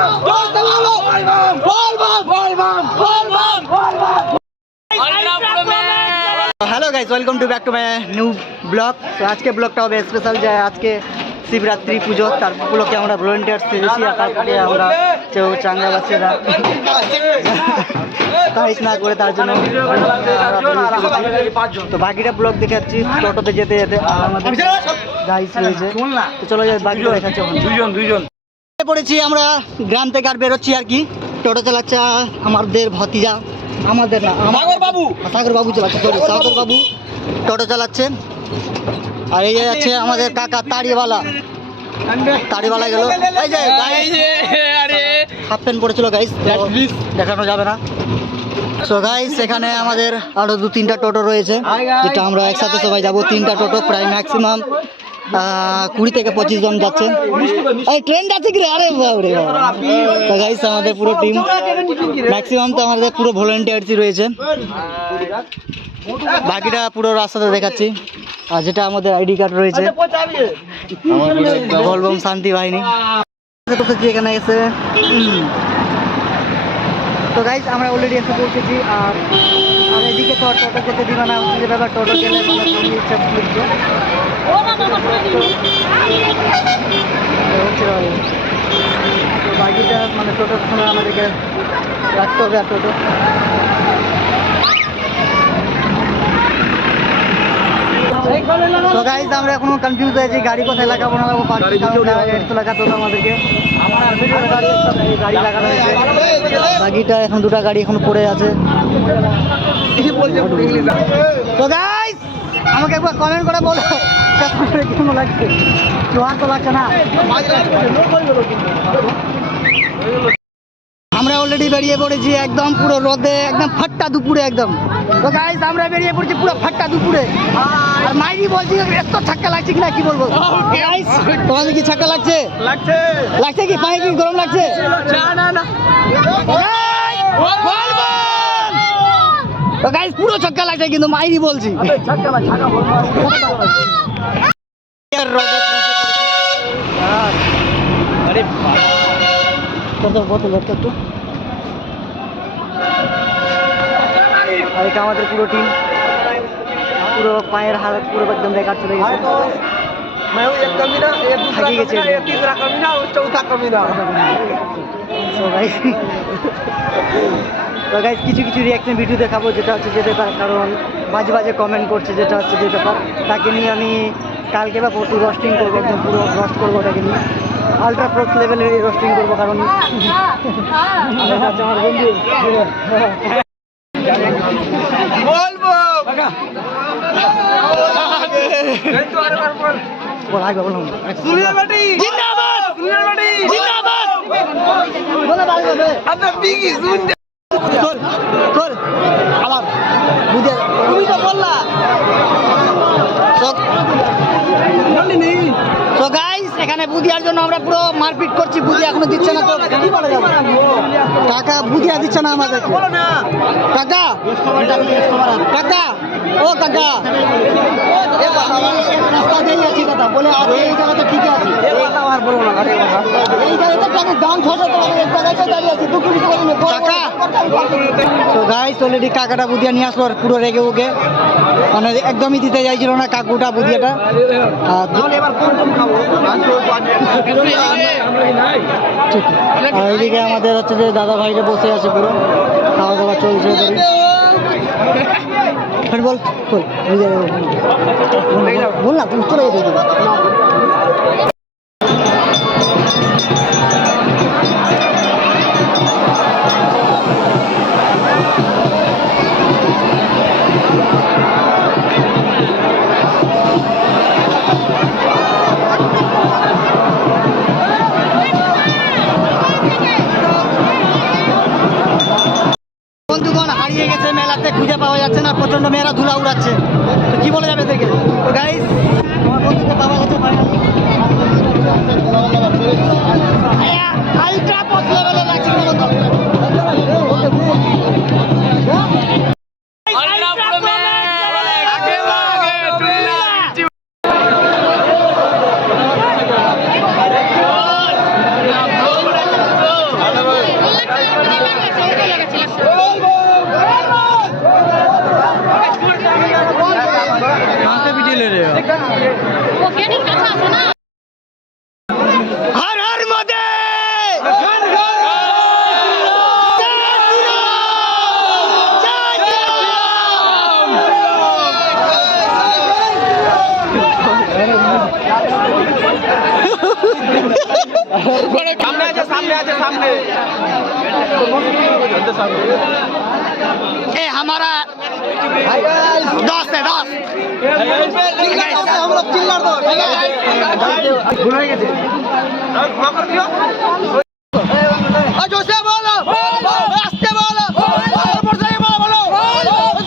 Hello guys, welcome to back to my new blog. तो आज के ब्लॉगটা হবে স্পেশাল, যে আজকে শিবরাত্রি পুজো, তার উপলক্ষে আমরা ভলেন্টিয়ার সেজেছি। আর তারপরে আমরা চাঙ্গা বাচ্চারা কাজ না করে তার জন্য তো বাকিটা ব্লগ দেখাচ্ছি টোটোতে যেতে যেতে। আর আমাদের গাইস রয়েছে, তো চলো যাই বাকিটা দেখাচ্ছি। দুইজন পড়েছি আমরা গ্রাম থেকে, আর বেরোচ্ছি আর কি। টোটো চালাচ্ছে আমাদের ভতিজা, আমাদের না সাগর বাবু চালাচ্ছে, সাগর বাবু টোটো চালাচ্ছে। আর এই যে যাচ্ছে আমাদের কাকা তাড়িওয়ালা গেল। এই যে হাফ প্যান্ট পড়েছিল গাইস, দেখানো যাবে না। সো গাইস, এখানে আমাদের আরো 2-3টা টোটো রয়েছে, যেটা আমরা একসাথে সবাই যাবো। 3টা টোটো, প্রায় ম্যাক্সিমাম 20 থেকে 25 জন যাচ্ছে। এই ট্রেন যাচ্ছে কি? আরে বাবরে। তো গাইস, আমাদের পুরো টিম ম্যাক্সিমাম তো আমাদের পুরো ভলেন্টিয়ারসই রয়েছে। বাকিটা পুরো রাস্তাতে দেখাচ্ছি। আর যেটা আমাদের আইডি কার্ড রয়েছে, বলবম শান্তি বাহিনী এখানে এসে। তো গাইস, আমরা অলরেডি এসে পৌঁছেছি। আর এদিকে তো টোটো যেতে দিবা না, যে ব্যাপার টোটো গেলে বাকিটা মানে টোটোর সময় আমাদেরকে রাখতে হবে। আর টোটো তো গাইস, আমরা এখনো কনফিউজ হয়েছি গাড়ি কোথায় লাগাবো না লাগাবো। গাড়ি তো লাগাতে হতো আমাদেরকে, গাড়ি লাগানো হয়েছে। বাকিটা এখন 2টা গাড়ি এখন পড়ে আছে। তো গাইস, আমাকে একবার কমেন্ট করে বলো কেমন লাগছে। জোয়ার তো লাগছে না। আমরা অলরেডি বেরিয়ে পড়েছি একদম পুরো রোদে, একদম ফাট্টা দুপুরে একদম। তো গাইস, আমরা বেরিয়ে পড়েছি পুরো ফাট্টা দুপুরে। আর মাইরি বলছি এত ছাক্কা লাগছে কিনা কি বলবো। গাইস, তোমাদের কি ছাক্কা লাগছে? লাগছে কি? পায়ে কি গরম লাগছে? না। তো গাইস, পুরো ছাক্কা লাগছে কিন্তু মাইরি বলছি। আর এটা আমাদের পুরো টিম, পুরো পায়ের হালত পুরো একদম বেকার চলে গেছে। তো গাইস, কিছু রিয়াকশন ভিডিও দেখাবো, যেটা হচ্ছে যে ব্যাপার, কারণ বাজে কমেন্ট করছে, যেটা হচ্ছে যে ব্যাপার, তাকে নিয়ে আমি কালকে বা পরশু রোস্টিং করবো, একদম পুরো রোস্ট করবো ওটাকে নিয়ে। আলট্রা প্রোক্স লেভেলের রোস্টিং করবো, কারণ আমার বন্ধু আবার তুমি তো বললা। তো গাইস, এখানে বুধিয়ার জন্য আমরা পুরো মারপিট করছি। বুধিয়া এখনো দিচ্ছে না, তো কি বলা যাবে। টাকা বুধিয়া দিচ্ছে না আমাদের। কাকা ও কাকা, রাস্তা দিয়ে আছি কথা বলে আছে, এই জায়গাটা ঠিক আছে। এই জায়গাটা দাম 600 টাকা, এক জায়গায় দাঁড়িয়ে আছি। কাকা তো গাইস, অলরেডি কাকাটা বুধিয়া নিয়ে আসলো। আর পুরো রেগে ওকে, মানে একদমই দিতে চাইছিল না কাকুটা বুধিয়াটা। আর এদিকে আমাদের হচ্ছে যে দাদা ভাইরা বসে আছে, পুরো খাওয়া দাওয়া চলছে। বল না, তুমি চলে যেতে। হারিয়ে গেছে মেলাতে, খুঁজে পাওয়া যাচ্ছে না, প্রচন্ড মেয়েরা ধুলা উড়াচ্ছে। তো কি বলে যাবে থেকে। তো গাইস, আমার বন্ধুকে পাওয়া গেছে ফাইনালি। আলট্রা পথ লেভেলে লাগছে বন্ধু। सामने ए हमारा 10 है 10 हम लोग चिल्लार दो ठीक है भूल हो गए जोसे बोलो आस्ते बोलो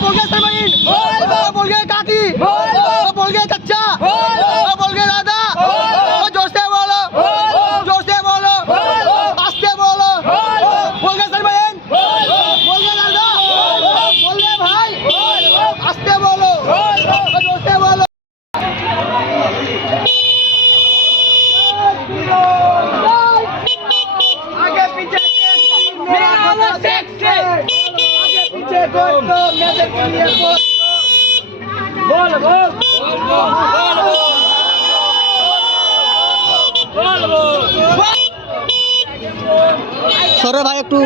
बोल गए सरमईन बोल गए काकी बोल गए चच्चा बोल गए दादा जोसे बोलो आस्ते बोलो बोल गए सरमईन बोल गए दादा बोल गए भाई आस्ते बोलो जोसे बोलो आगे पीछे সরে ভাই একটু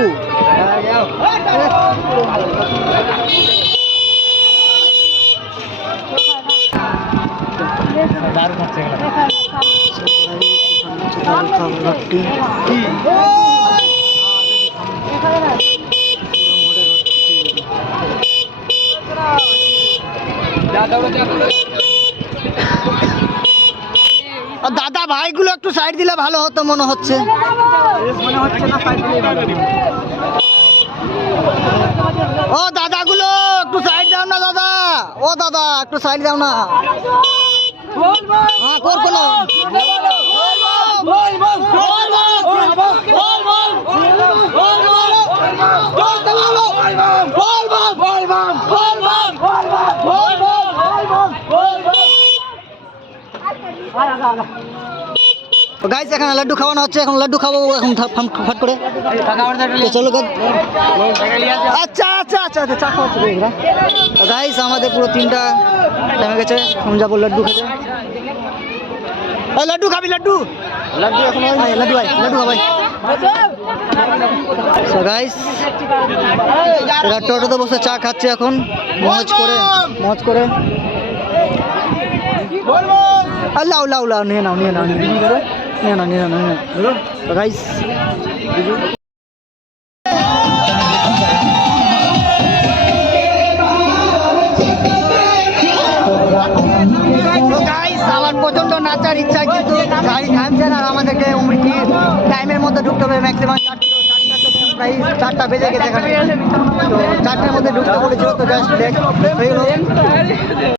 দাদা ভাইগুলো একটু সাইড দিলে ভালো হতো মনে হচ্ছে ও দাদাগুলো একটু সাইড দাও না দাদা ও দাদা একটু সাইড দাও না হ্যাঁ করবো না গাইস এখানে লাড্ডু খাওয়ানো হচ্ছে এখন লাড্ডু খাবো এখন ফট করে চলো আচ্ছা আচ্ছা আচ্ছা আচ্ছা চা খাওয়াচ্ছে গাইস আমাদের পুরো 3টা টাইমে গেছে আমি যাবো লাড্ডু খেতে লাড্ডু খাবি লাড্ডু এখন লাড্ডু ভাই লাড্ডু খাবাই সো গাইস এরা টোটোতে বসে চা খাচ্ছে এখন মজ করে লাউ লাউ লাউ নিয়ে নাও গাইস আমার প্রচন্ড নাচার ইচ্ছা কিন্তু গাড়ি থামছে না আমাদেরকে টাইমের মধ্যে ঢুকতে হবে ম্যাক্সিমাম 4টা বেজে গেছে এখানে তো 4টার মধ্যে ঢুকতে বলেছিল তো জাস্ট হয়ে গেল